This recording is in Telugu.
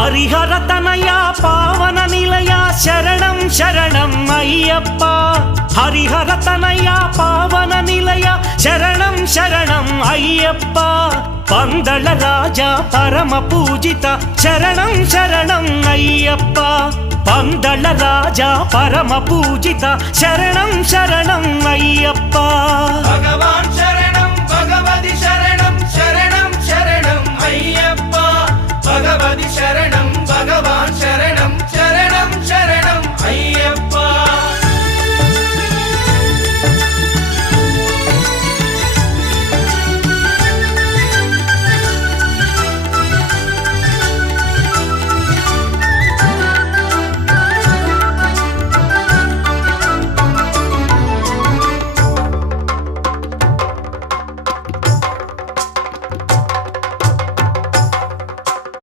హరిహర తనయ పావన నిలయ శరణం శరణం అయ్యప్ప. హరిహర తనయ పావన నిలయ శరణం శరణం అయ్యప్ప. పందళ రాజా పరమ పూజిత శరణం శరణం అయ్యప్ప. పందళ రాజా పరమ పూజిత శరణం శరణం అయ్యప్ప. భగవాన్ శరణం భగవతి శరణం శరణం శరణం అయ్యప్ప. భగవతి